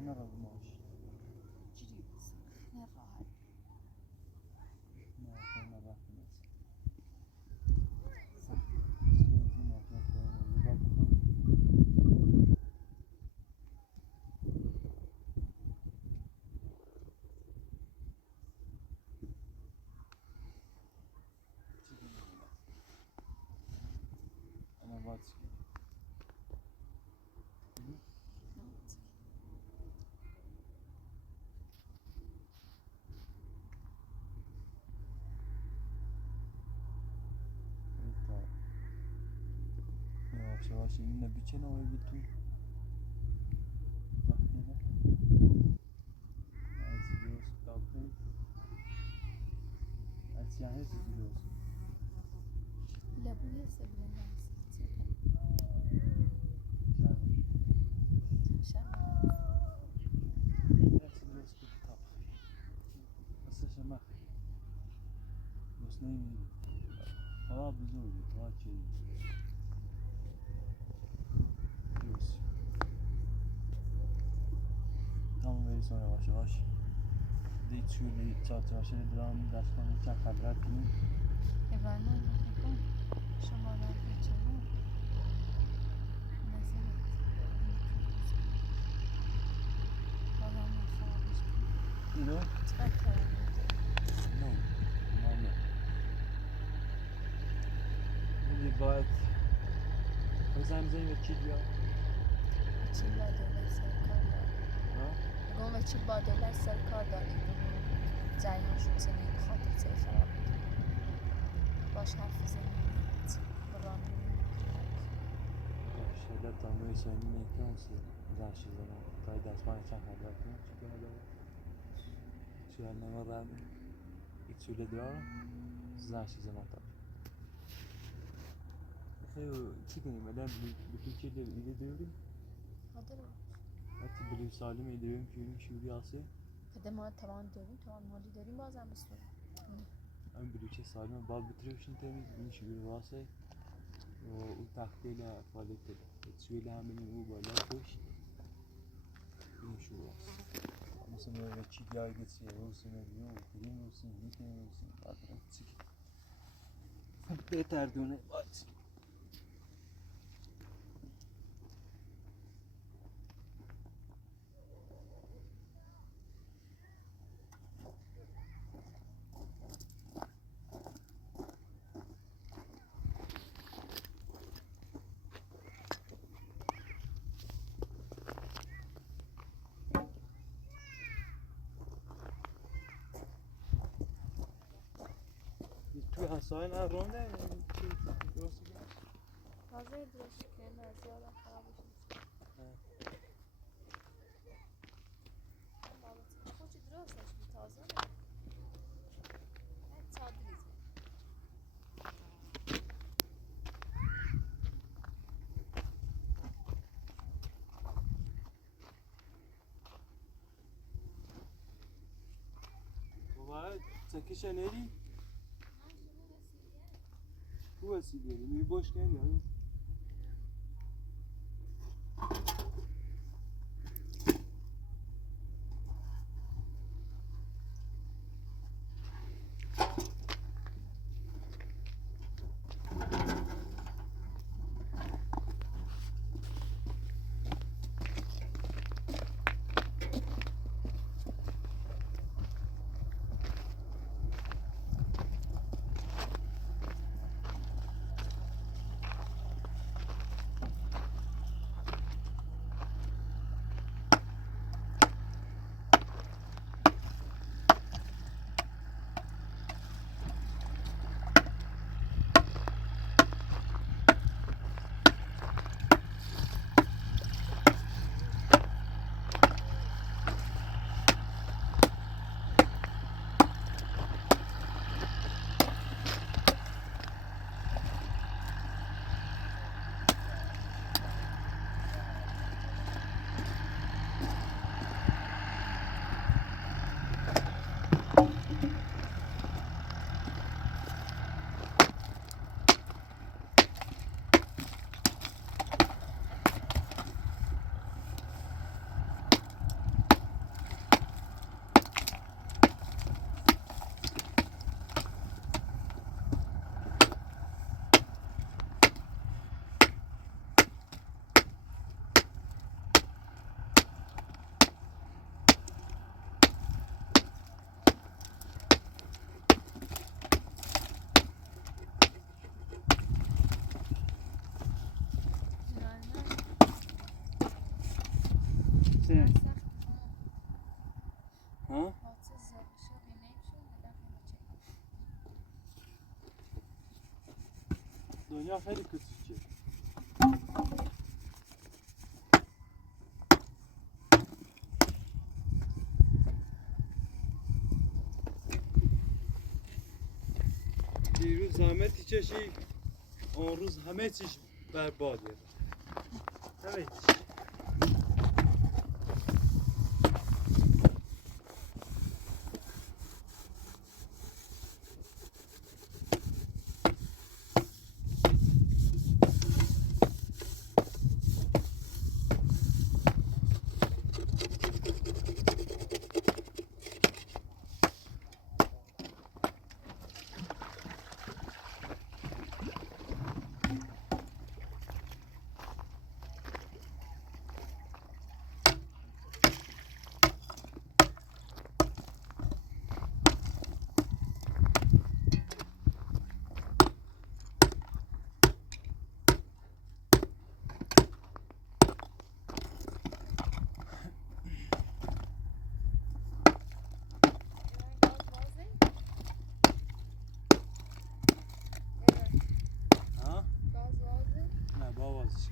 نه را ماش جوری بس نه راحت نه خیلی رفت نیست سوزی ماشین کنم یه بار بخون چی کنیم انا باید چی yavaş yavaş elinle biçen o evi tu takdire az biliyorsun takdire az yani biliyorsun لبوی سبیل نفسی yani شما az biliyorsun ki kitap aslında şema dostum hava buzuldu hava çeli biliyorsun tamam verir sonra yavaş yavaş دیگه توی چهارچهارشه درام دست کنم چند خبرت کنیم ابراهیم نکن شما را بیچاره نظر حالا مصابش اینو؟ چقدر کرده نه نه میدید باید بزنیم به چی بیا؟ چی با دولت سر کار داری گم چی با دولت سر کار داری جریان شد سنه خاطر چه خراب باش حرف زنید بران شده تا موی سایمی نیکن سی زنشی زنم تای دستمان چند خبرت کنیم چی کنه داره چی هر نمه رمی ایک چوله دارم زنشی زنم تا خیلی چی کنیم الان بکی چی ایده داریم؟ حاضر حتی بلیو سالم ایده داریم که این شوری آسه قدم ما توان داریم توان مالی داریم بازم بسویم این بلوچه سالم بال بتریشن تمیز این شوری واسه و اون تختیل فعالیت داره سویل همینی او بالا پشت این شوری واسه مثلا چی بیایی گسی روسیم بیون کریم روسیم میکنیم روسیم بعد را چی بهتر دونه باید توی همسایه نه رونده چی درستی کنش؟ تازه درست کنیم از یادم خرابش نیست بابت خوچی درستش بی تازه نه ساده نیست باید چکش نری؟ تو وسیله می باش کنی دنیا خیلی کوچیکه. دیروز زحمتی چشی، اون روز همه چیش برباد یه. همه چیش. Ha? Gaz lazım. Ne babası?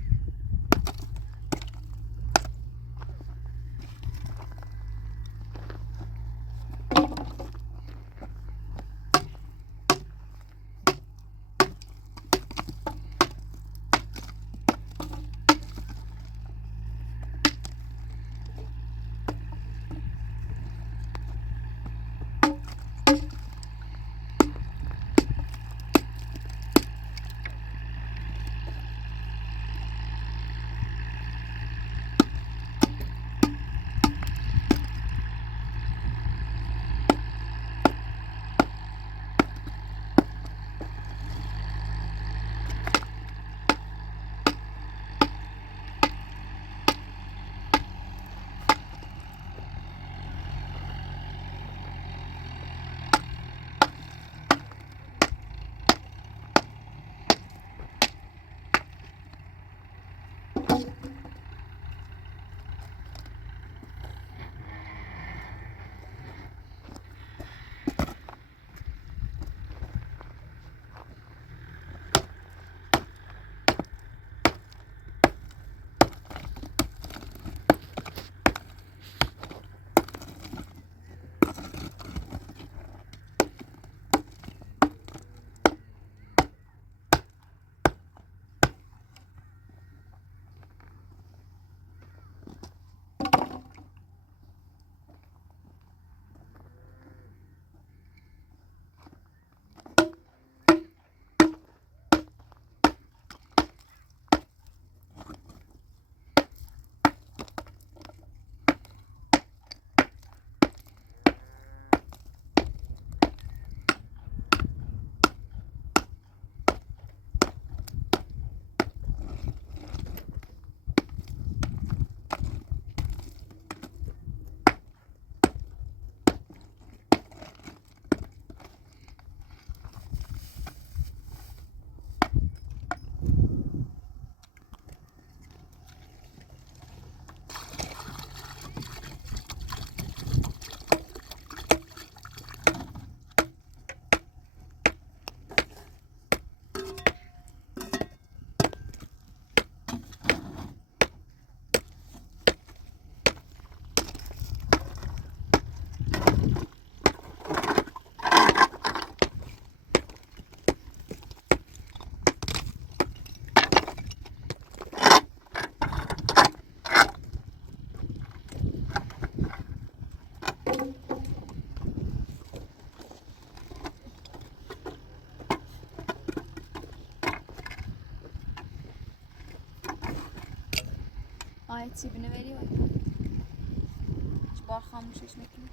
Ayet cebine veriyor. Hiç barkanmış ekmek gibi.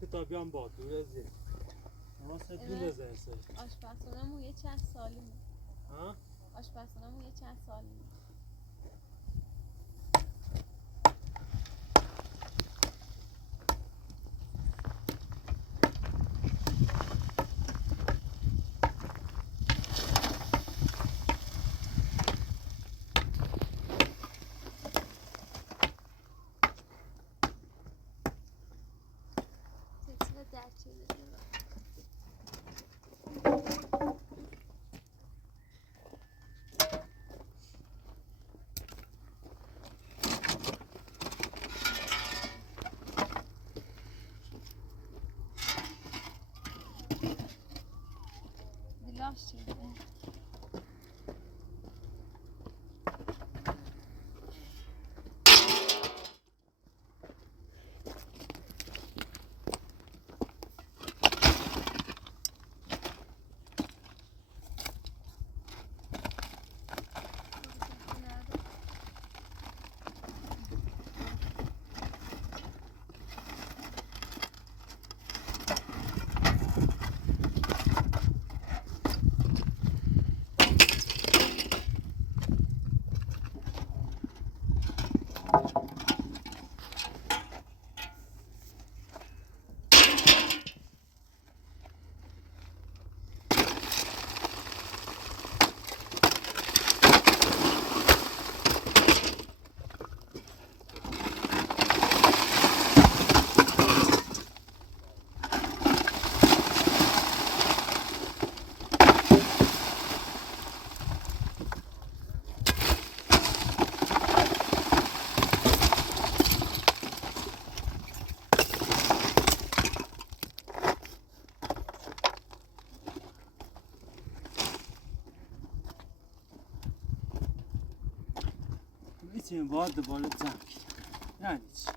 کتابیان با دور زیر واسه دونه زرسه آشپزخونه‌مون یه چند سالونه. ها؟ آشپزخونه‌مون یه چند سالونه. سلسله درچه دیلاش چیده میتونیم باید دوباره زنگ یعنی چی؟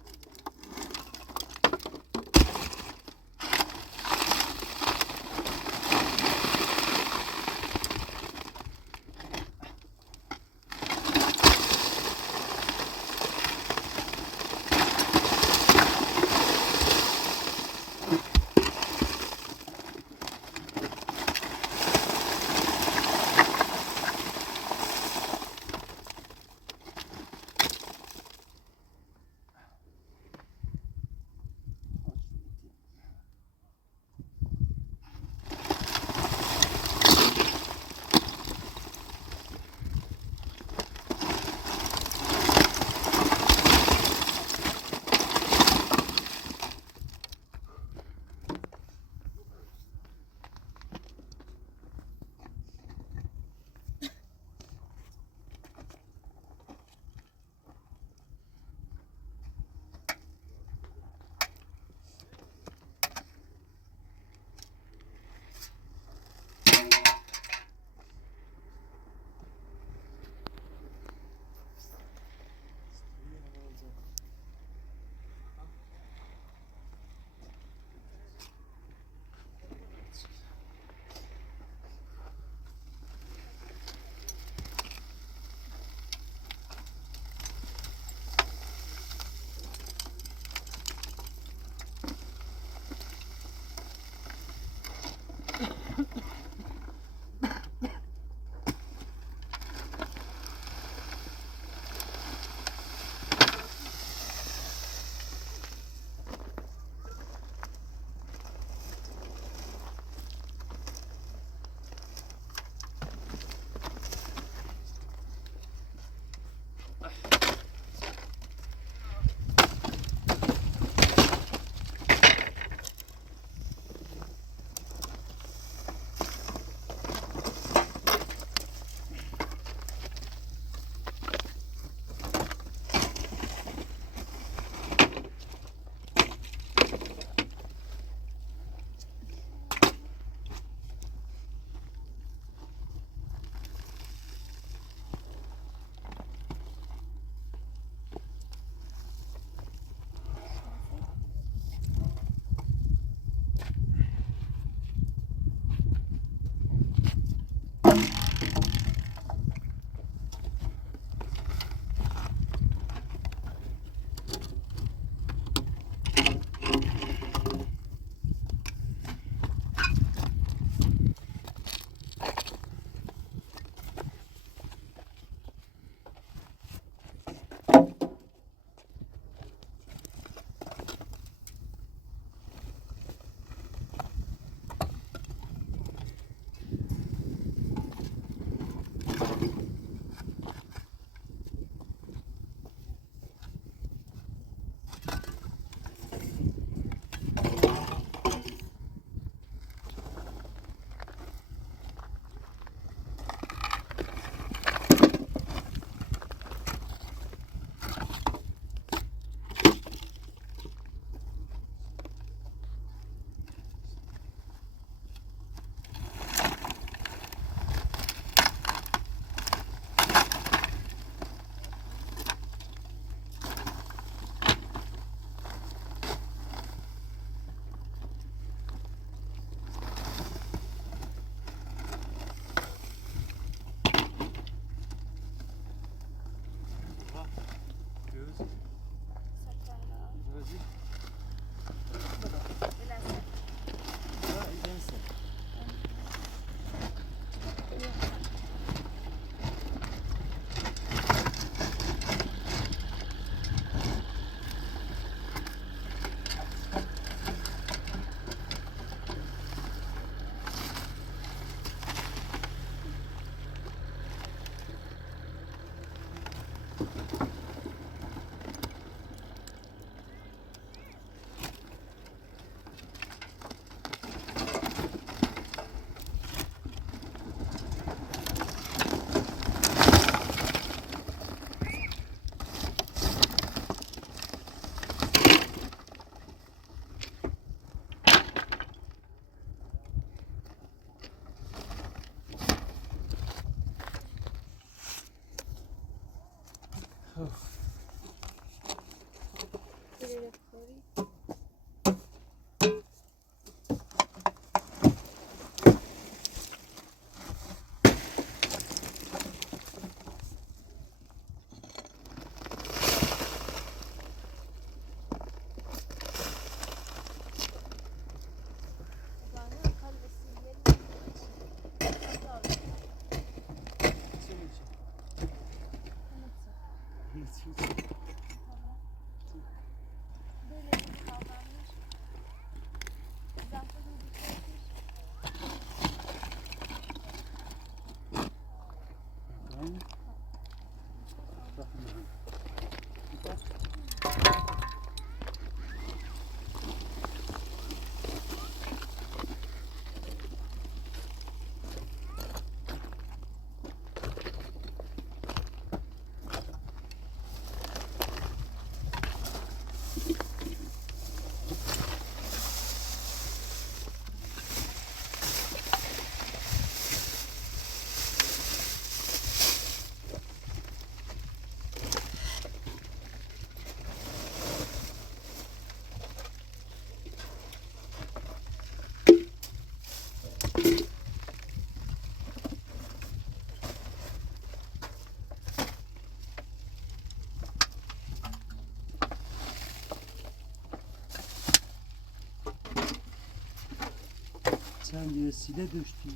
sen sile düştü.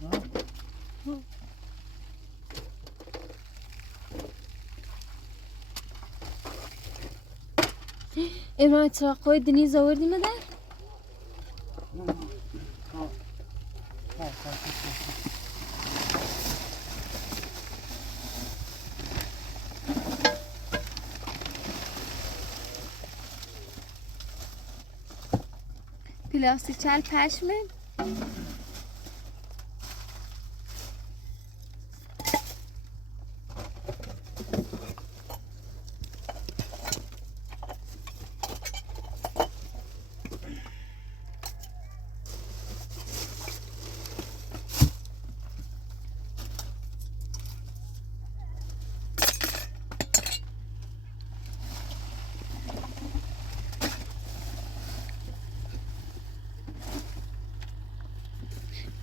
Ha? امران تراقوی دنیز آوردی مدر؟ پلاستیک چل پشمن؟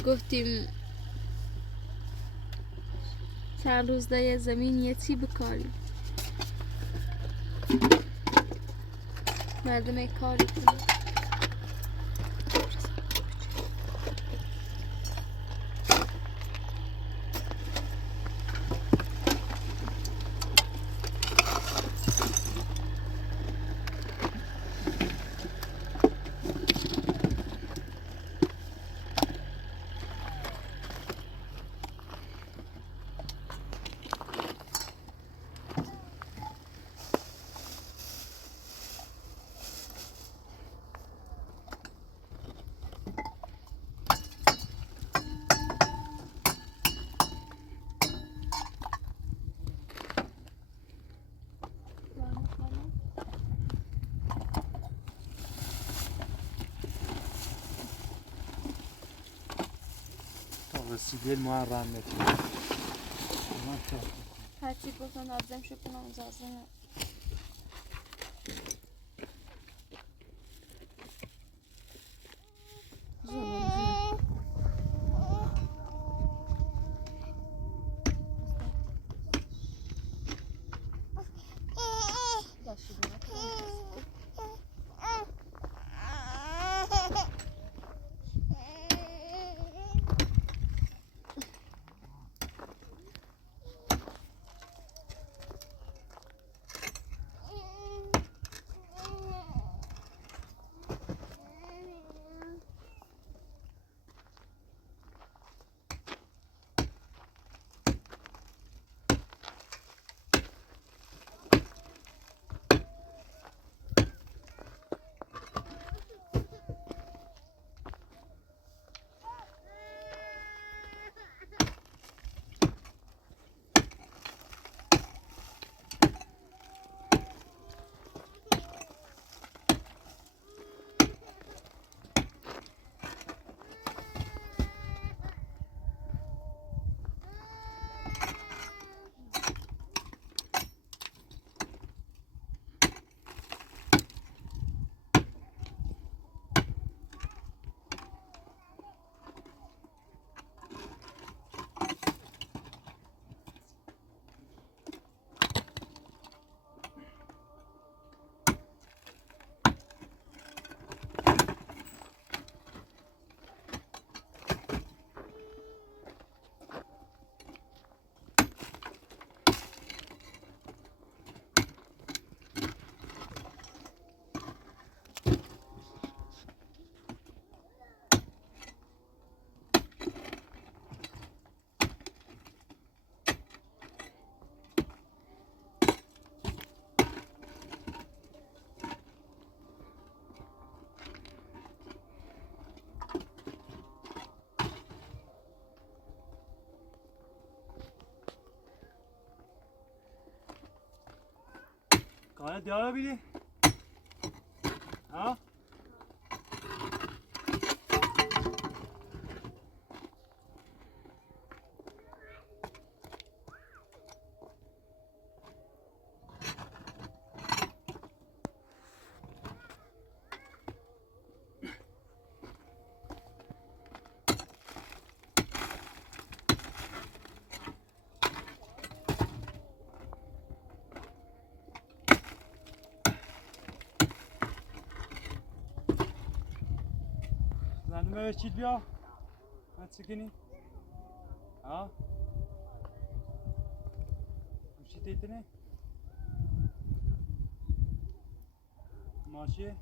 گفتیم چند روز دیگه زمین یه چی بکاری مردم کاری کنه رسیدل ما رحمتی هرچی گفتن آزم شو کنم اجازه Kaya diara bile. Ha? Nime çil bia? Ne çekini? Ha? Uçi teytene? Maaşı?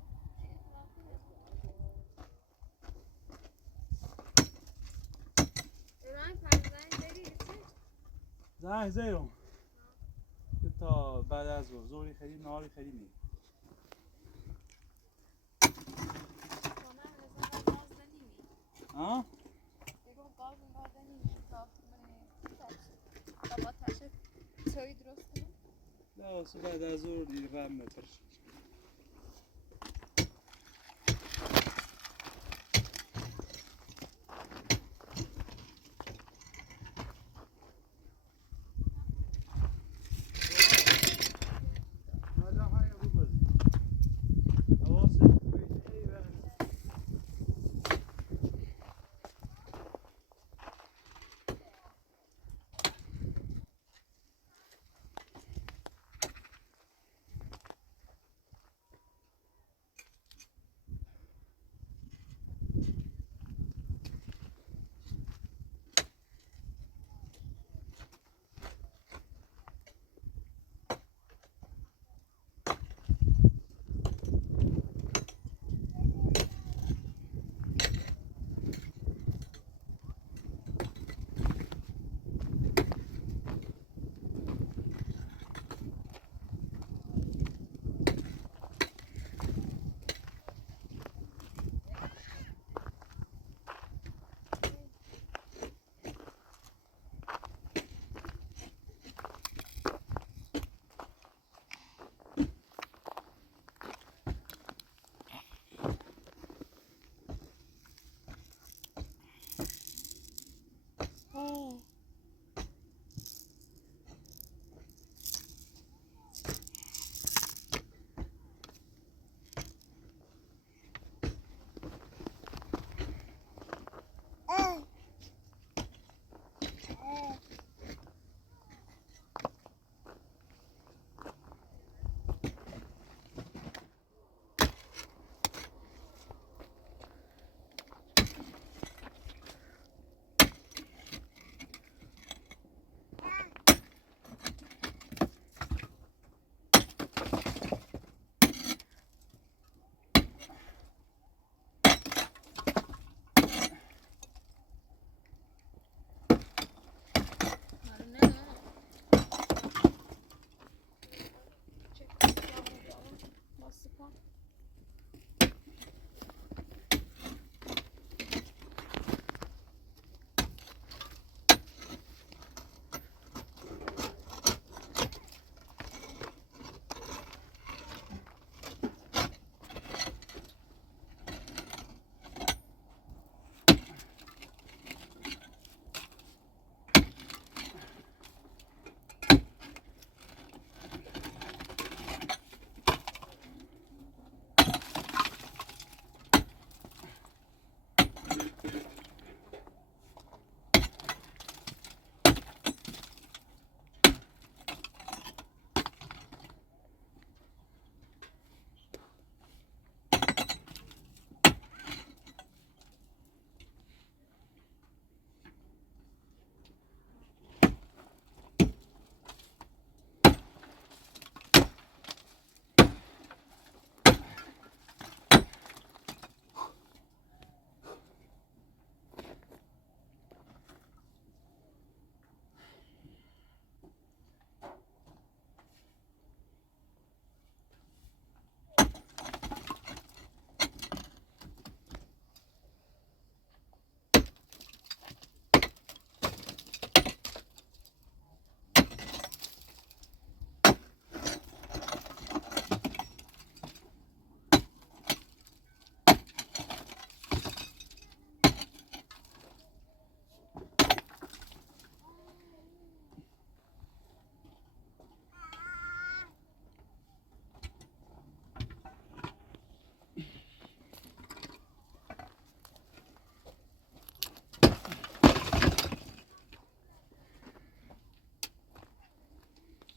زنگ زیرم که تا بعد از ظهر ظهری خرید نهاری خرید نیم ها؟ لا اصلا بعد از ظهر دیگه فهم مترش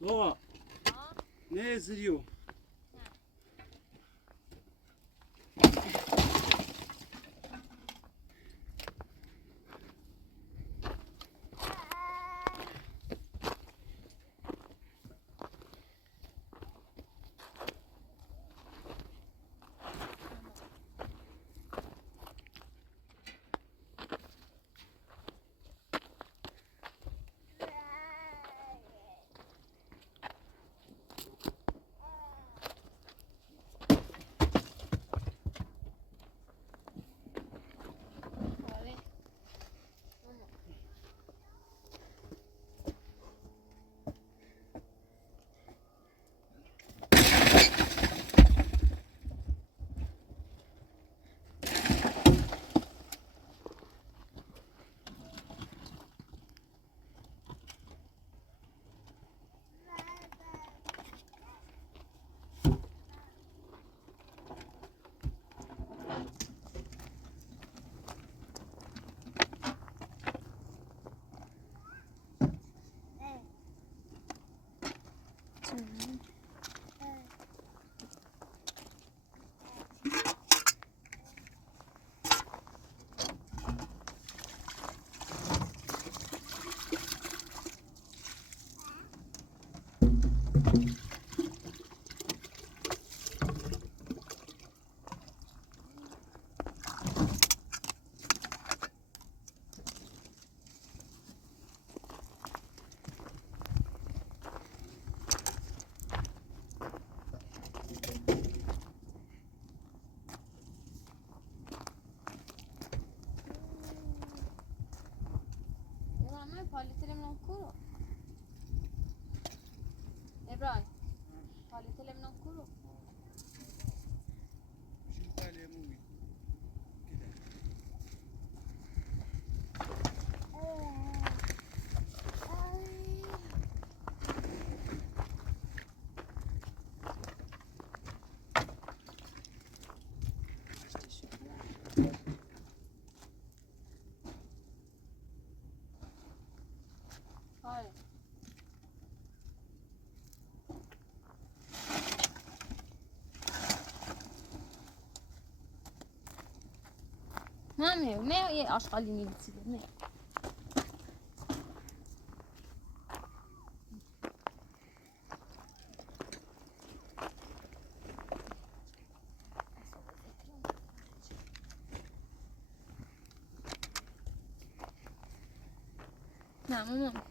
Baba. Ne eziliyor? paletel non curo. Ebran. Paletel non curo. شو قال يا موي هاي. ما یه آشغالی می‌رسیده نه. نه مامان.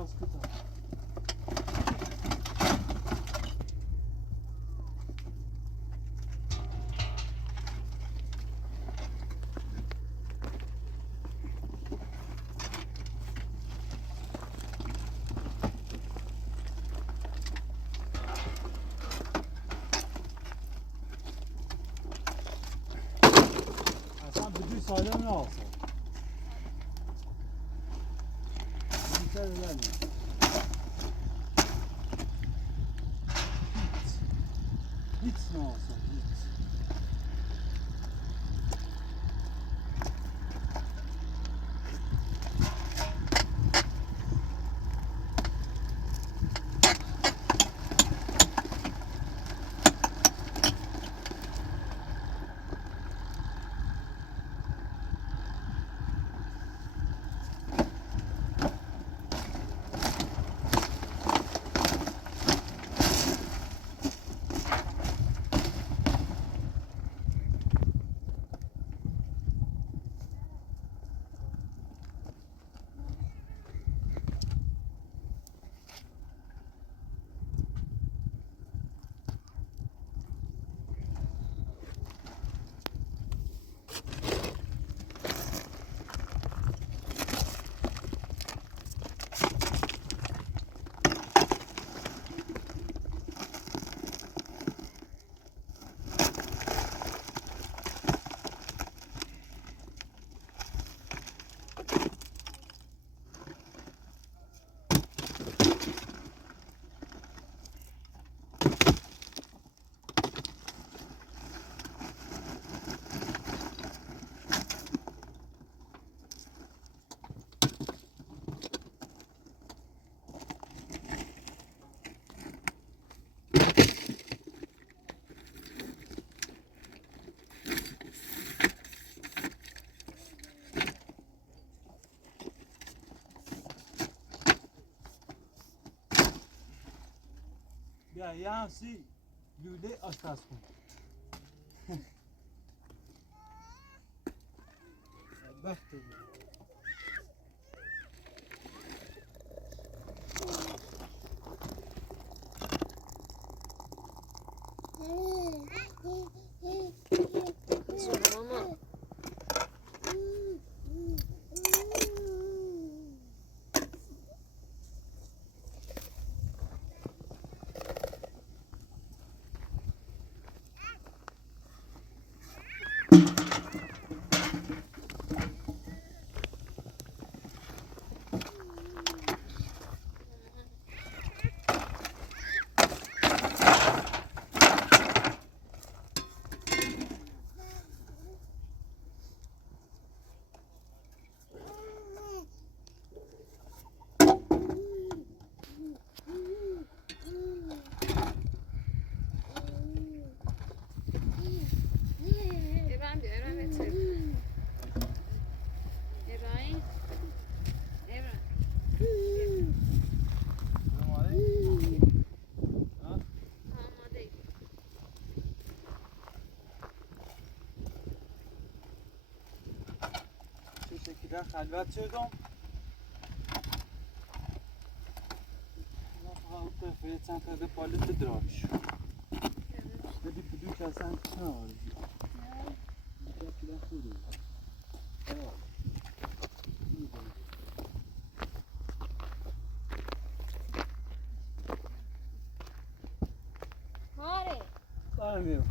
راست کتا اصلا بدوی سالم ناسا بیتر بزنیم هیچ ناسا هیچ بیا یه همسی لوله آشپز کن. وقت بود. زور ماما. شکلی خلوت شدم. فعلا چند تا پالت دراش. بدی بدو که اصلا نه. شکلی خوبه. آره. آره.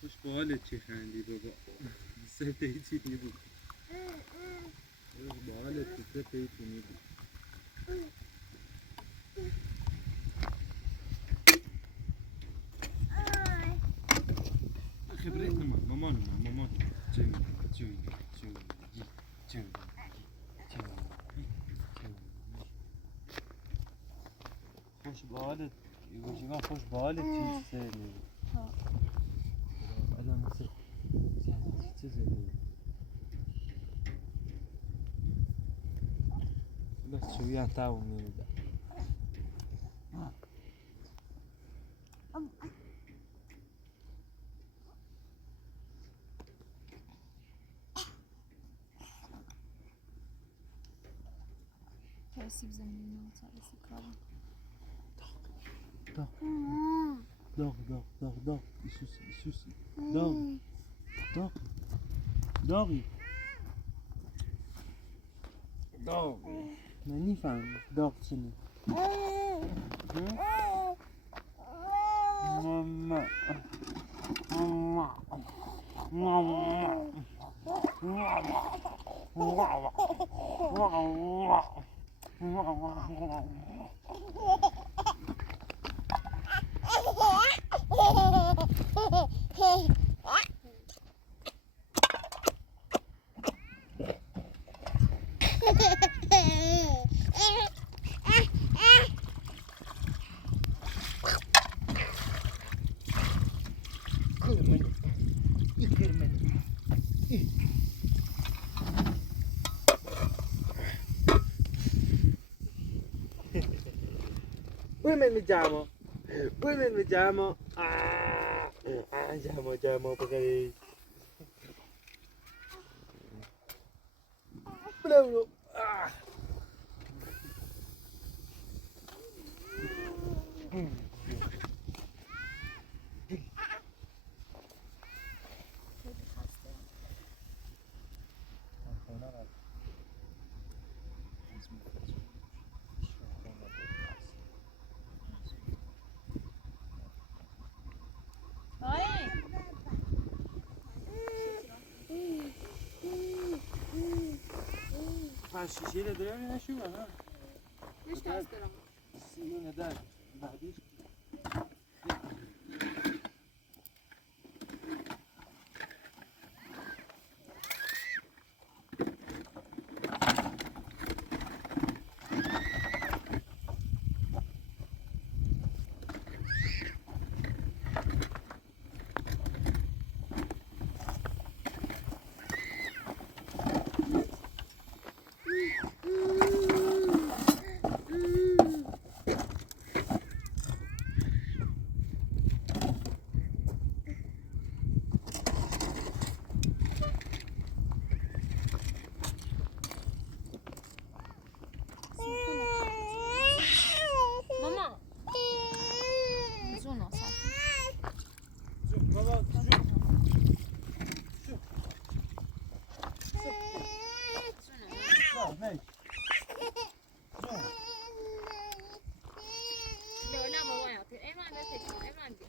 خوش به حالت چی خندی بابا سه پیچی بود خوش به حالت سه پیچی بود خبرت نمان مامان چون خوش به حالت یه خوش به حالت چی سری الان مثل چه زدی بس شویه انتاو میده سیب زمینی نمی‌تونه کارم. داغ ایسوسی داغی من نیفهم داغ چنه Women with Jamo. Jamo, Bugatti. برو. خیلی خسته. پس شیشه رو دارم یا نشو نه؟ Nicht ausgenommen. سیلو ندار. بعدیش Mama. So noch Sachen. جو بابا جو. So noch. نه نه. Lola baba yapıyor. Hemen de tekrar. Hemen de.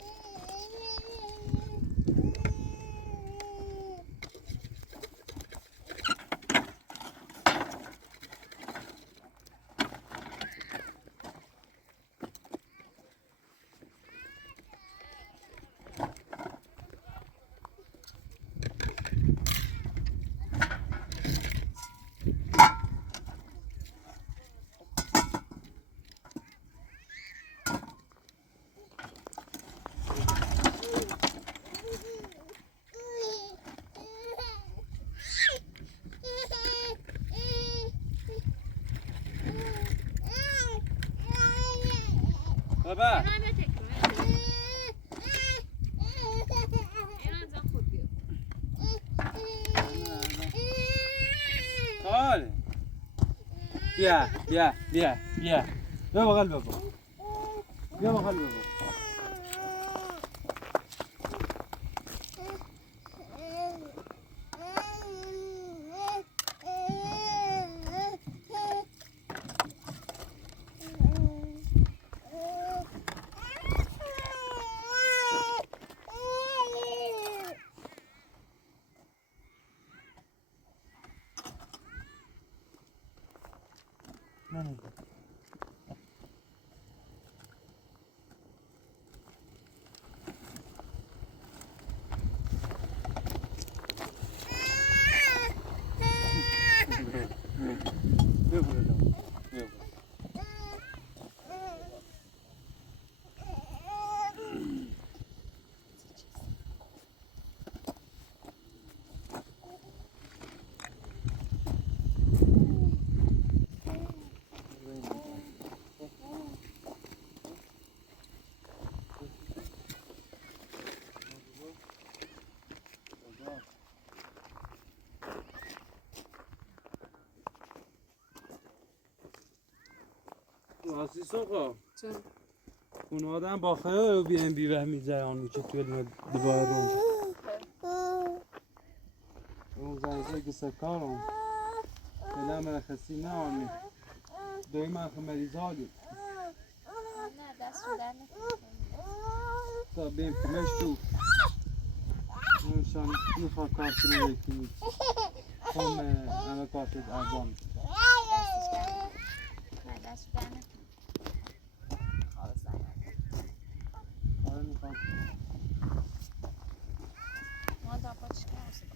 بابا. Hemen de tekrar. En azından kopuyor. تعال. بیا بیا بیا بیا. بیا بغل بابا. بیا بغل بابا. نه نه. بیا برو دم. بیا برو. عزیز آقا Canım. اون آدم با خیلی بی ام بی وهمی زیان میشه توی دوباره رو اون زنگه قصه کارم فعلا مرخصی نه آنی دوی من مریض حالی Ne dersin dernek? تا بیم کمش تو اونشان میخواد کارتون رو یکی هم همه کارتون ارزان Ders dernek. Ne ders dernek? Ağızdan. آره میخواد Ma da çıkıyor musun?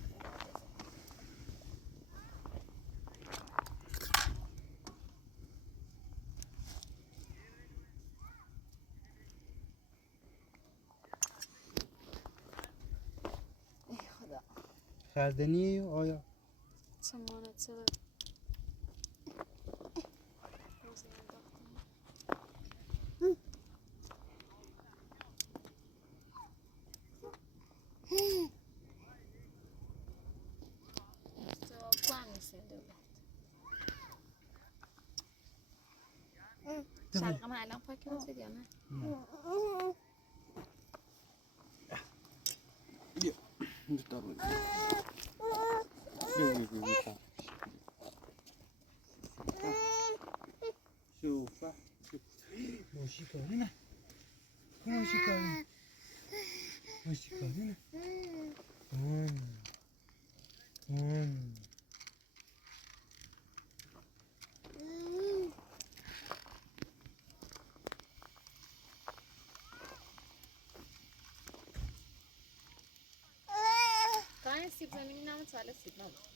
Ey خدا. خردنی آیا Çamana çabuk. Cevap vermesin devlet. شلقم الان پاک هستید یا نه؟ دوتا بود بگیریم شوفه ماشی کاری نه ماشی کاری ماشی کاری نه کاری سیب زمینی نمید ساله سیب نمید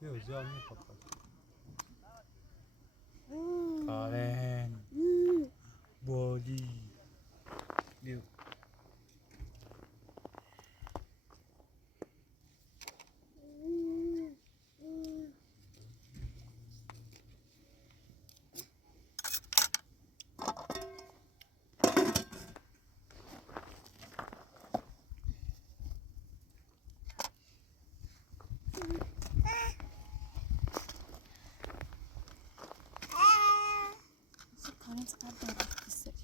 بیا زیاد میخواد کارن بادی بیا کارن چقدر دارد دوست داری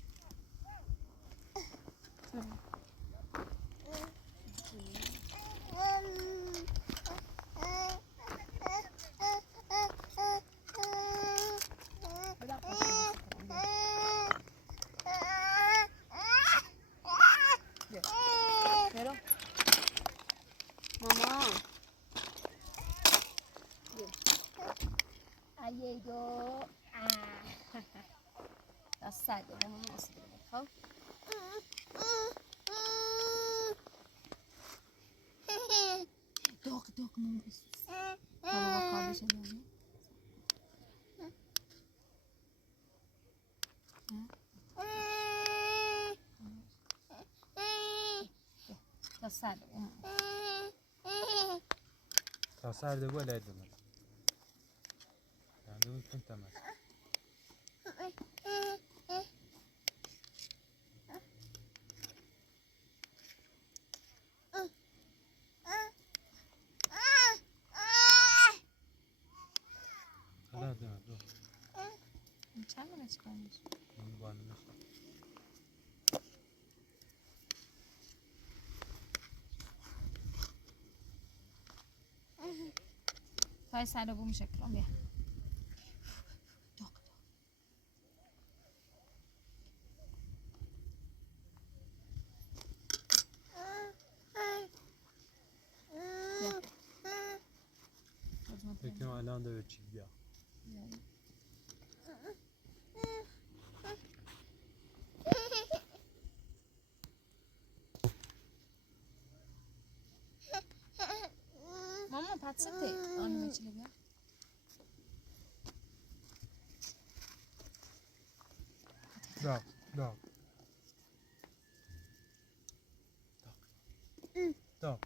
ماما ایه دو دست سرده با ماما اصلا خب داغ ماما بسوز بابا با کار بشه داری دست سرده تا سرده بود لید بمن یعنی اون کن تماس حالا دارم دو چند منه چی کار میشه این بانه میشه پای سر بو میشه کرام بیا داغ فکرم الان داره چی بیا ماما پاتسته آنو بچله بیا داغ داغ داغ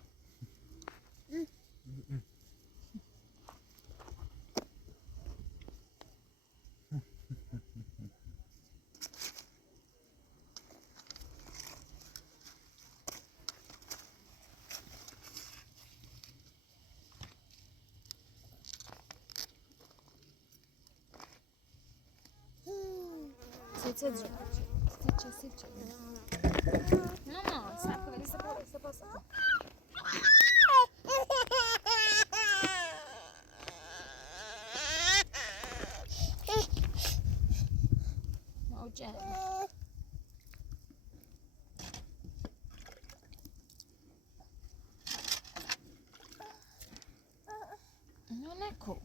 Sipče. Mama, sako, vedi se posao. Mođe. No neko.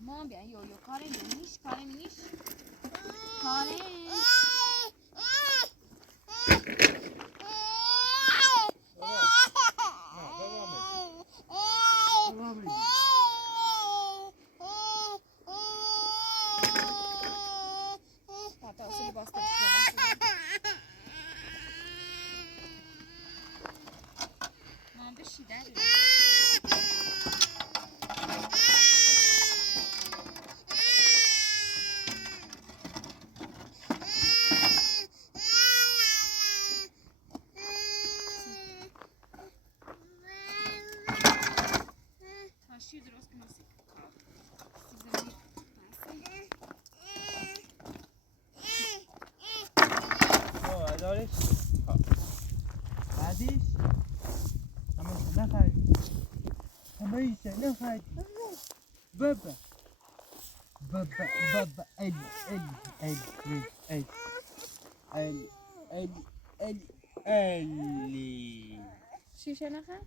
Mama بیا یو کارن نیش کارن اولش بعدش همه نخرید همه نخرید بابا بابا الی شیشه نخن؟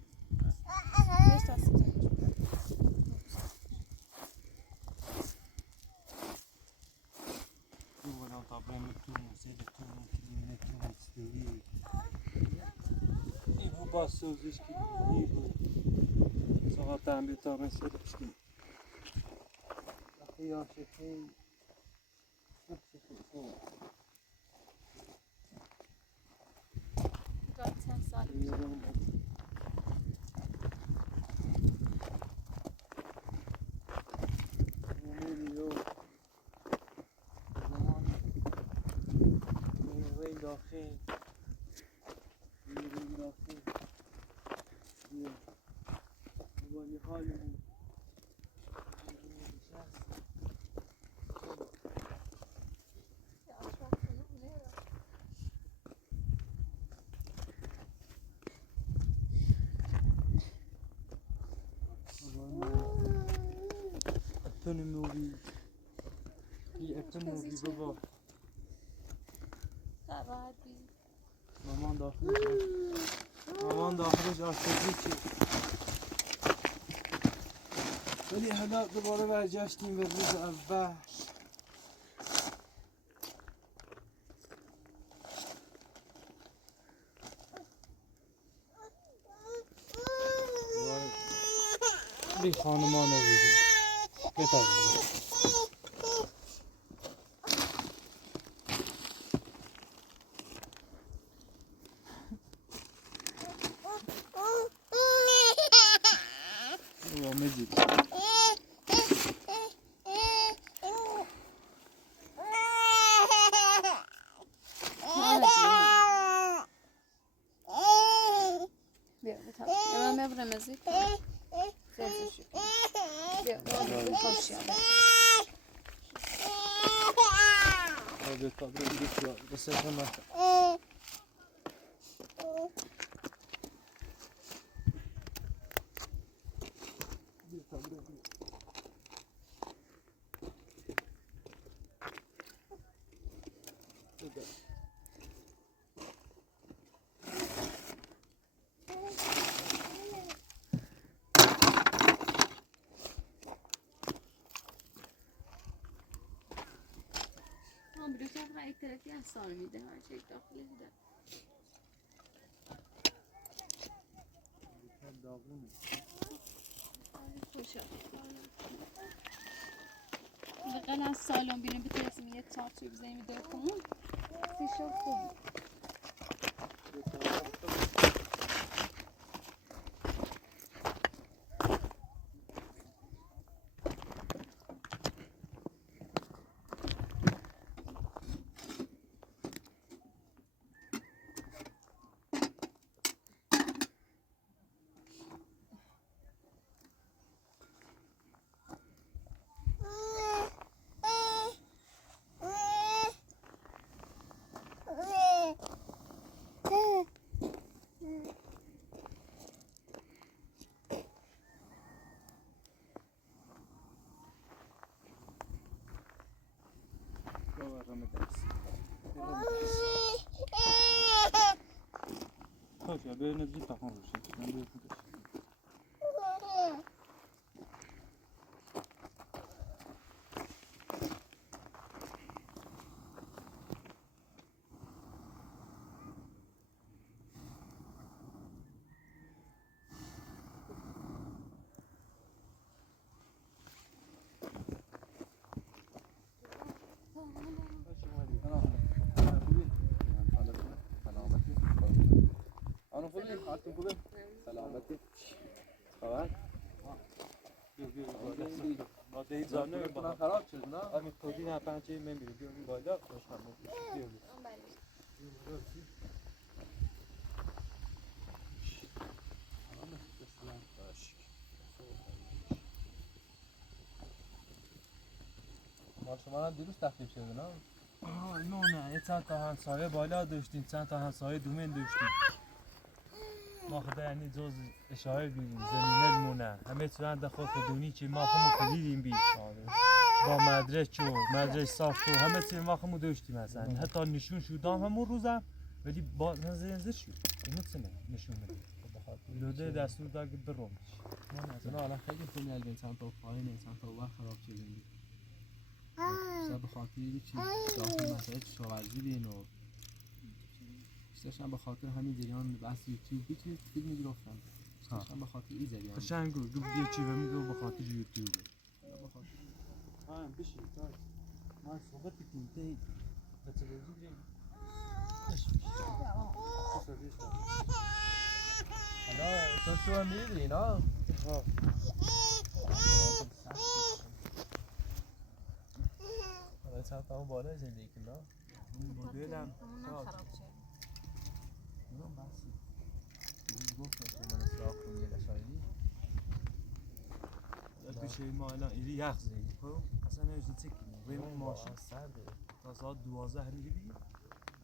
بیش تاسیب زنش Voilà, t'as bien tout, c'est de tout, il vous passe aux esquiliers, ça va t'embêter, t'as bien c'est l'esquilier. أخي يا شيخي جان چند سال Autonomie, autonomie بابا خبر بی مامان داخلش آشپزی چی ولی حالا دوباره برگشتیم به روز اول بی خانمان رو بیدیم بتابیم مزید بیا بتاب یه من ببرم ازی زرزشی بیا بیا خوشی بتابیم بیدیم بسه ما هم بلوتوف را یک طرفی از سال میده هر چه یک داخلی میده خوشا بقیل از سالون بیرون بترسیم یه چارچی بزنیم دو کمون سیشا خوب خب یا بریم نزدیک تاخون روشیم من بیرون کش سلامتی خبر ما دهید زانه کنم خراب شد نه آمی خودی نه پنچه من بیرون بیرون بالا خوش خانم بیرون ما شما هم دیروز تخریب شده نه نه نه چند تا همسایه بالا داشتیم چند تا همسایه دومین داشتیم ما خدا یعنی جز اشاره بیدیم زمینه مونه همه چون در خود خودونی چی ما خمو خلیدیم بی با مدرسه و مدرسه صاف و همه چی ما خمو داشتیم اصلا حتی نشون شدام همون روزم ولی با نزد شد اینو چه نشون میده لوده دستور داد که برم مثلا الان خیلی فیلم البته چند تا پایین چند تا وقت خراب شده بود مثلا به خاطر چی داخل مسئله کشاورزی بین و بیشترشم به خاطر همین جریان بحث یوتیوب که فیلم میگرفتن بیشترشم به خاطر این جریان قشنگو دو یه چی میگه به خاطر یوتیوب به خاطر بشی ما صحبت کنیم تی بتلویزیون دریم حالا تو شو میری اینا ها حالا چند تا اون بالا زندگی کنم اون مدلم خراب شد اونم بحثی دیروز گفتم که من اصلاح کنم یه لشایلی تو شی ما الان ایری یخ زدیم خب اصلا نمیشه چه کنیم بریم ماشین سرده تا ساعت 12 میری بی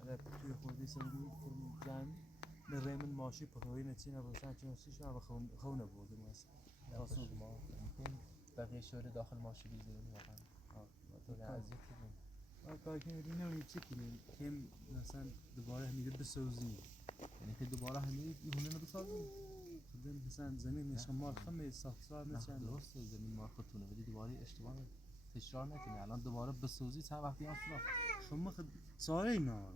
اگر توی خودی سوی فرم جمعی به ریمن ماشی پروی نتین روشن چون سیش ما خونه بودیم اصلا نفسود ما ممکن بقیه شوره داخل ماشی بیزنیم واقعا تو اذیت کنیم کار کنیم نمیشه چه کنیم کم مثلا دوباره همیده بسازیم یعنی که دوباره همین ایونه رو بسازیم خدا مثلا زمین شمال خمه ساخت سال مثلا درسته زمین ما خودتونه ولی دوباره اشتباه تکرار نکنی الان دوباره بسازی چند وقتی هم سراخ شما خد سایه اینا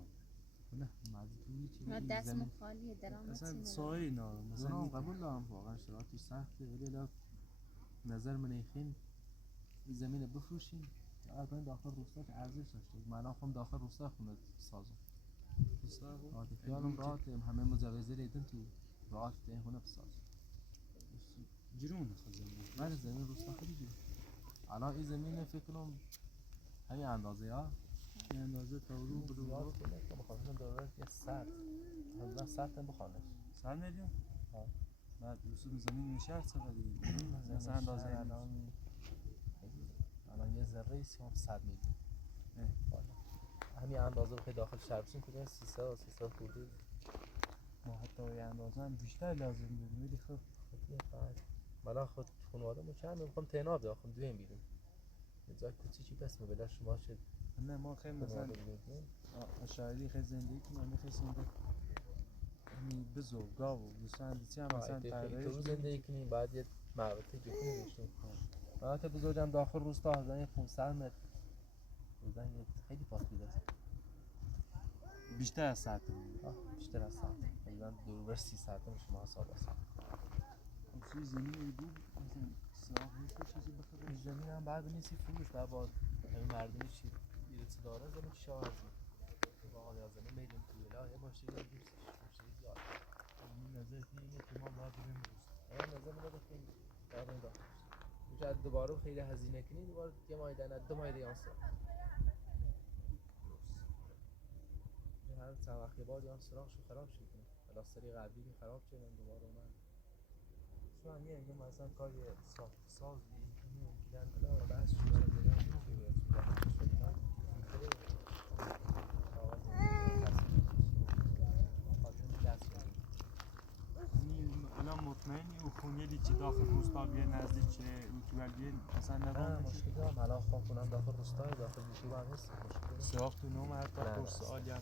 نه مجبوری چی ما بگی دستمون خالیه درام اصلا سایه اینا مثلا مثلا قبول دارم واقعا شرایطش سخته ولی الان نظر من ایخین زمین بفروشیم البته داخل روستا که ارزش داشته من الان خودم داخل روستا خونه سازم آره خیالم راحته همه مجوزه ریدن تو راحت ده خونه بساز جرون خزم من زمین روستا خیلی جون الان این زمین فکر کنم همین اندازه ها این اندازه تا رو برو که بخوام دوره یه سر حالا سرت بخوانش سر میلیون ها بعد رسوم زمین نشست چقدر مثلا اندازه الان یه ذره ایست هم 100 میلیون همین اندازه بخوای داخل شهر بشین کدوم 300 و 300 خورده ما حتی یه اندازه هم بیشتر لازم داریم ولی خب من خود خانواده ما چند میخوام تناب داخل دویم بیرون یه جای کوچیکی پس میبله شما شد نه ما خیلی مثلا شاعری خیلی زندگی کنم خیلی زندگی همین بزرگ گاو و گوسفند چی هم مثلا تو رو زندگی کنیم بعد یه معرفه جفونی داشتیم مناطق بزرگم داخل روستا حدودا 500 متر حدودا خیلی پاکی دست بیشتر از ساعت بیشتر از ساعت حدودا دور 300 شما حساب است توی زمین بود مثلا سراغ نیست چیزی بخوره زمین هم بعد نیستی فروش بعد با همین مردمی چی ایرتی داره زمین کشاورزی واقعا یا زمین میدون توی الهه باشه یا دوستش باشه زیاد این نظر اینه که ما باید بریم اما نظر میده که دارم داخل شاید دوباره خیلی هزینه کنی دوباره یه ماه دیگه 2 ماه دیگه آسان هر چند وقت یه بار یا سراغشو خراب شد پلاستری قبلی که خراب شد دوباره اومد شو یه مثلا کار ساز دیدن بلا بحث شد دیدن الان مطمئنی او خونیلی چی داخل روستا بیه نزدیک چه یوتیوبر بیه مثلا ندارم مشکل دارم الان خواب کنم داخل روستای داخل یوتیوب هم هست مشکل سراغ تو نوم هر تا کورس عالی هم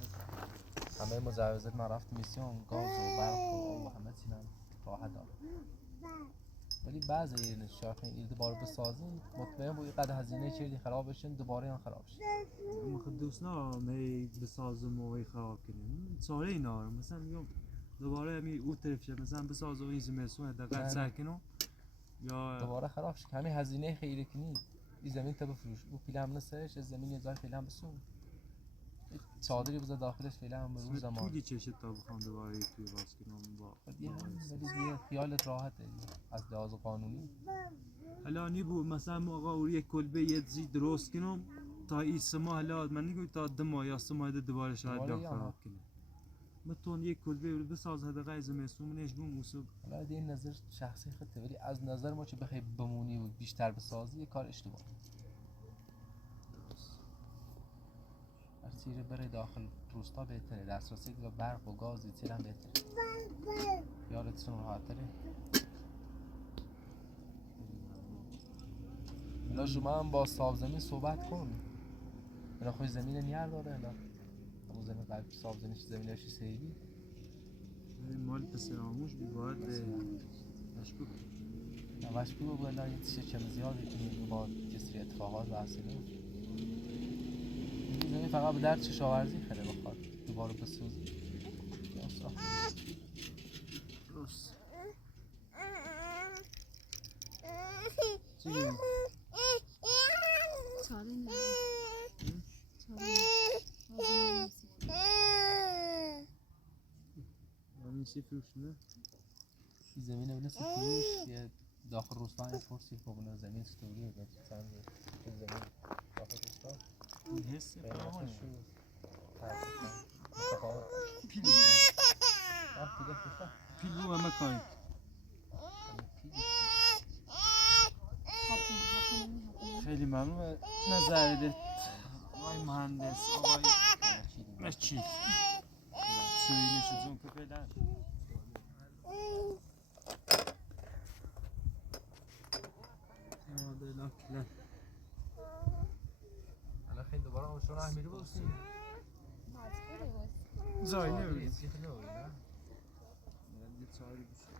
همه مجوزات من رفت میسیون گاز و برق و همه چی هم راحت دارم ولی بعضی این شاخه این دوباره بسازین مطمئن بود اینقدر هزینه کردی خراب بشین دوباره هم خراب شد ما خود دوستنا می بسازم و خراب کنیم چاره اینا مثلا میگم دوباره می او طرف شه مثلا بسازم این زمستون دقیقاً سر کنم یا دوباره خراب شد همین هزینه خیلی کنی این زمین تا بفروش او پیلم نسرش از زمین یه جای فعلا بسون چادری بذار داخلش فعلا هم روز زمان طولی چشه تا بخوام دوباره توی باز کنم با ولی دیگه خیالت راحته از لحاظ قانونی الان بود مثلا موقع اور یک کلبه یه چیزی درست کنم تا این سما حالا من نگم تا 2 ماه یا 3 ماه دوباره شاید دوباره خراب کنه متون یک کلبه بساز حداقل زمستونش بو موسو حالا این نظر شخصی خودته ولی از نظر ما چه بخوای بمونی و بیشتر بسازی یه کار اشتباه هر چیزی بره داخل روستا بهتره، دسترسی به برق و گاز هم بهتره. خیالتون راحت‌تره. حالا شما هم با صاحب زمین صحبت کن. اینا خوش زمین نیار داره اینا. همون زمین قلب صاحب زمینش سیدی. مال پسراموش باید مشکوک. نواش بگو بالا یه چیز کم زیادی کنیم با جسری اتفاقات و اصلی. این زمین فقط به درد کشاورزی خیلی بخواد. دوباره بسوزی. درست. چاله نه. چاله. همین سی فروش نه؟ این زمین اونه فروش یه داخل روستا این پرسی که اونه زمین ستوریه به چند زمین داخل روستا این حس فراوانه. پیل پیل رو همه کاری. خیلی ممنون نظرت آقای مهندس آقای مچی سویلشون که فعلا الان خیلی دوباره آمشون احمیری باشیم مجبوره باید. زایی نمیدونی یه خیلی نبایی نه؟ یه چاری بشه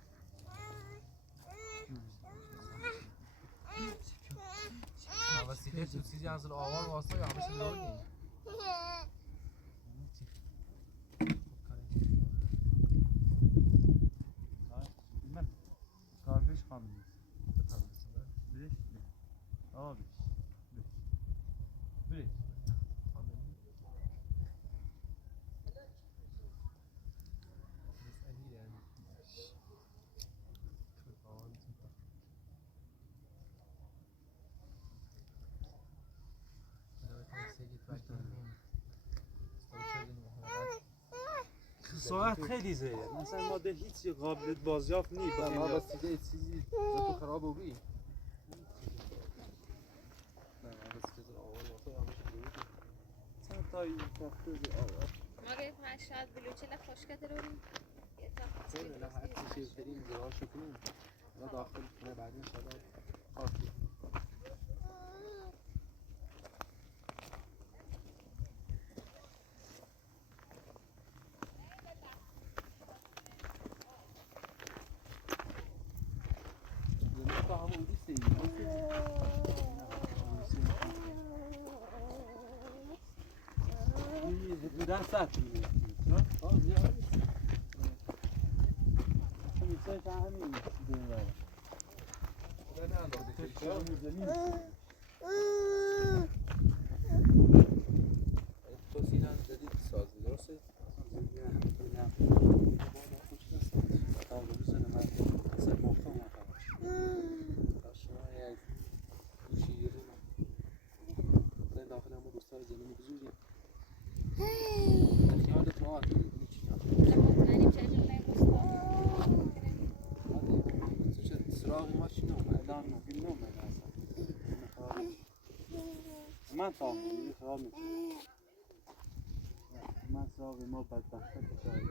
واسیده تو چیزی از آوان واسه یا همش لونی من کاربش خواهم برش آبش برش ساعت خیلی زیاد مثلا ما ده هیچ قابلیت بازیافت نیست ما واسیده چیزی تو خراب ہوگی چند تا این تخته زیاد ما گفتیم شاید بلوچه خوشگته رو یه تا خیلی هر چیزی بریم زراعت کنیم یا داخل خونه بعد ان شاء الله کافی زمین تو همون اولیسته بودن سطح میگه زیاد چون میشه که همین دیگه داره نه اندازه تو سینان جدید سازی درسته؟ داخل همون روستای زمین بزرگی خیالت راحت مطمئنیم چه جمله سراغ ما چی نومه؟ الان ممکن نومه من تا میگه خراب میشه من سراغ ما بدبخته بشارش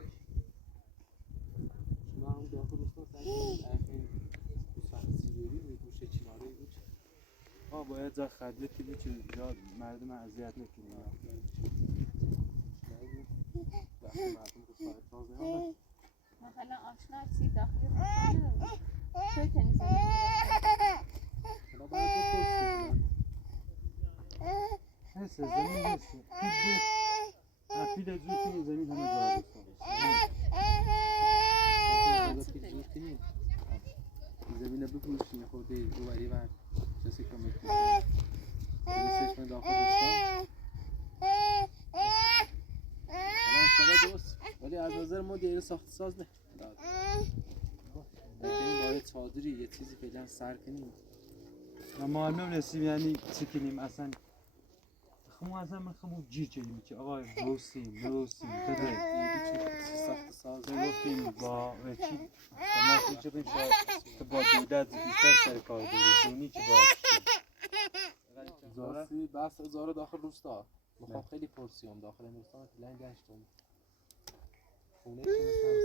شما هم داخل روستا سعی کنید دو ساعت سیبری به گوشه چیناره بود ما باید جا خدمتی بچیم جا مردم اذیت نکنیم وقتی مردم رو ساعت سازه هم مثلا آشنا چی داخلی روستان چه کنی حالا باید بپرسیم حس زمین حس پیل زود کنی زمین همه جا زمین بپوشیم خورده دوباری و کسی که میکنه نیستش من داخل روستا الان شده دوست ولی از نظر ما دیگه ساخت ساز نه باید چادری یه چیزی فعلا سر کنیم و ما نمی‌رسیم یعنی چی کنیم اصلا خمو اصلا من خمو جیر چیدیم که آقای روسیم بده ساخت ساز گفتیم با چی ما فکر کنیم شاید با دولت بیشتر سر کار داریم دونی که باید زارسی بس هزار داخل روستا میخوام خیلی پرسیوم داخل هندوستان پلن گشتم خونه که مثلا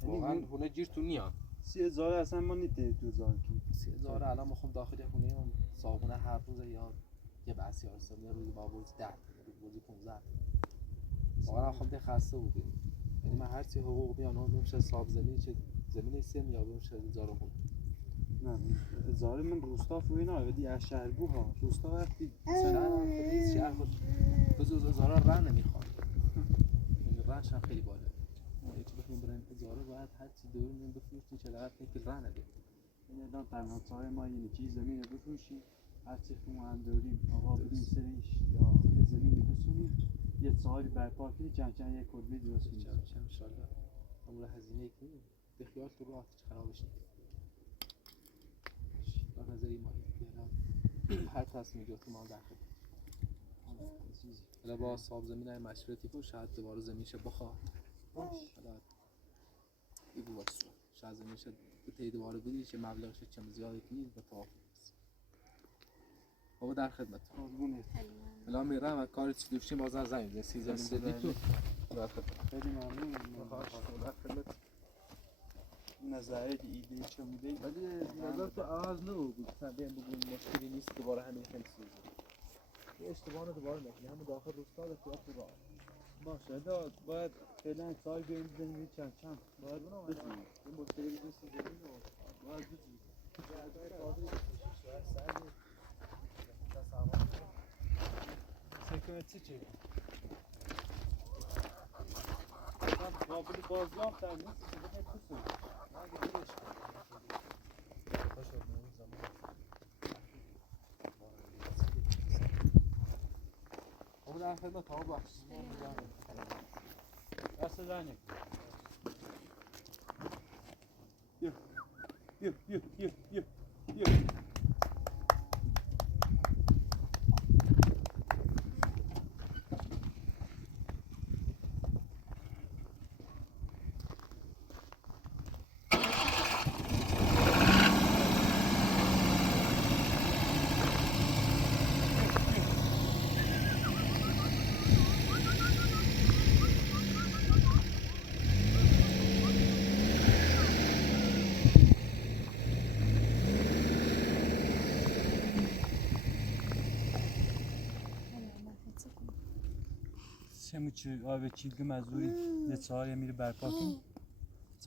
30,000 واقعا خونه جیر تو نیان 30,000 اصلا ما نیته 2000 کی 30,000 الان میخوام داخل خونه اون صابونه هر روز یا یه بسیار یه روز با برج 10 روزی 15 واقعا میخوام ده خسته بودیم یعنی من هر چی حقوق بیان اون میشه صاحب زمین چه زمین سیم یا میشه 1000 خونه نه هزار من روستا فوینا ودی از شهر بو ها روستا وقتی مثلا خودی شهر خود بزرگ هزارا رن نمیخواد یعنی رنش هم خیلی بالا یه چی بخویم برن هزارا باید هر چی دور من بفروشیم چه لغت که رن نده یعنی الان تنها چاره ما اینه که زمین رو بفروشیم هر چی خونه هم داریم آقا بدیم سرش یا یه زمین بسونیم یه سالی برپا کنیم چند چند یک کدوی درست کنیم ان شاء الله امور هزینه کنیم به خیال تو رو آتش خرابش نکنیم به نظری ما هر تصمیم گرفت ما در خدمت حالا با صاحب زمین های مشورتی کن شاید دوباره زمینش بخواه حالا ای بود شاید زمینش به دوباره بدی که مبلغش چم زیادی کنی به توافق است بابا در خدمت الان میرم و کار چی دوشتیم بازن زمین بزنیم 30 زمین دادی تو در خدمت خیلی ممنون در خدمت نظرت ایده چه بوده ولی نظر تو عوض نبود مثلا بیم بگویم مشکلی نیست دوباره همین خیلی سوزه یه اشتباه رو دوباره نکنی همون داخل روستا رو تو راه باشه داد باید فعلا سال بریم بزنیم چند چند باید بزنیم این مشکلی نیست زمین رو باید بزنیم سکرتی چه؟ قابل بازیافت هم نیست که بخیر پسون خب در خدمت ها بخش دست زنگ یه چه آب چیلگه مزوری یه چهار میره برپا کن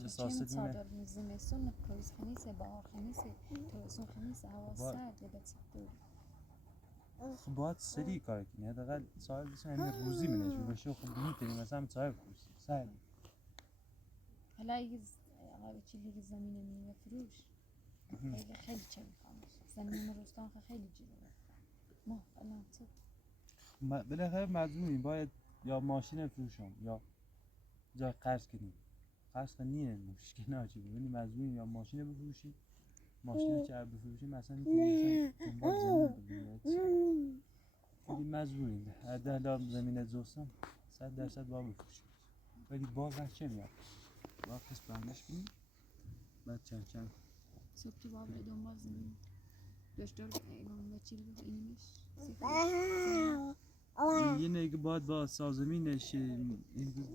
اساسه دونه صادر زمستون پاییز خمیسه بهار خمیسه تابستون خمیسه هوا سرد به چطور خب باید سری کار کنی حداقل سال بسن همین روزی منش باشه خب میتونی مثلا چای بکوسی سر حالا اگه آقای چیلی زمین میوه فروش خیلی چه میکنه زمین روستان خیلی جیره ما الان چه بالاخره مجبوریم باید یا ماشین فروشم یا جای قرض کنیم قرض کنیم مشکل ناچی ببینیم مجبوریم یا ماشین بفروشیم ماشین چه بفروشیم مثلا میتونیم مثلا دنبال زمین بگیریم ولی مجبوریم حداقل زمین زوستان 100% باید بفروشیم ولی باز چه میاد باید قسط بندش کنیم بعد چند صبح تو بابل دنبال زمین داشتار ایمان و چیلی رو اینیمش یه نگه باید با سازمینش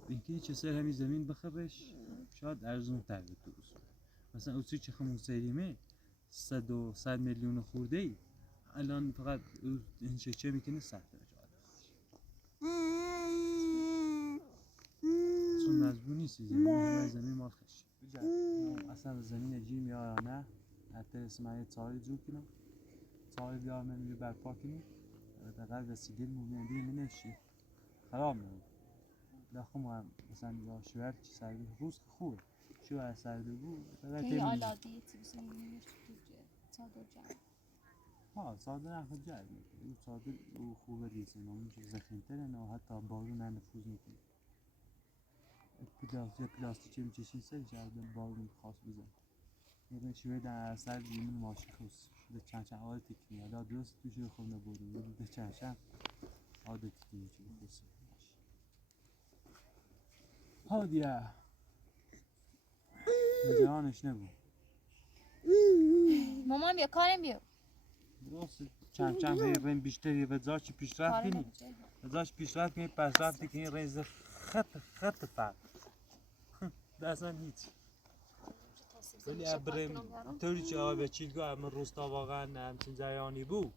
اینکه چه سر همین زمین بخرش شاید ارزون تر به تو بسود مثلا اوچی چه خمون سریمه 100 میلیون خورده ای الان فقط این چه میکنه 100 چون مجبور نیستی زمین مال خش اصلا زمین جیم یا نه حتی اسمه چاری جور کنم چاری بیار من میره برپا کنیم حداقل رسیدگی مومیندی منشی خراب نمید لخم هم مثلا یا شوهر چی سرده روز که خوبه شوهر سرده بود که آلادی تیبسه اینیمش تو چادر جمع ها چادر هم خود جرد میکنه او چادر او خوبه دیست اون چه زخیمتره نه حتی بارون هم نفوذ میکنه پلاستیکی میچشین سر جرد بارون خاص بزن یه شوهر در سر دیمون ماشی خوست ده چند آده تکی میاد درست توش خود نبودیم ده چند عادتی که میشه بخوصه ها دیگه نجانش نبود مامان بیا کارم بیا درست کم کم هی رنج بیشتری و زاچی پیشرفت کار کنی نمی‌شه. زاچ پیشرفت کنی پیشرفتی کنی رنج خط فرق اصلا هیچ تا سیب ولی زمینی ابرم شپک کنم میارم. طوری که آب چیلگاه من روستا واقعا همچین جریانی بود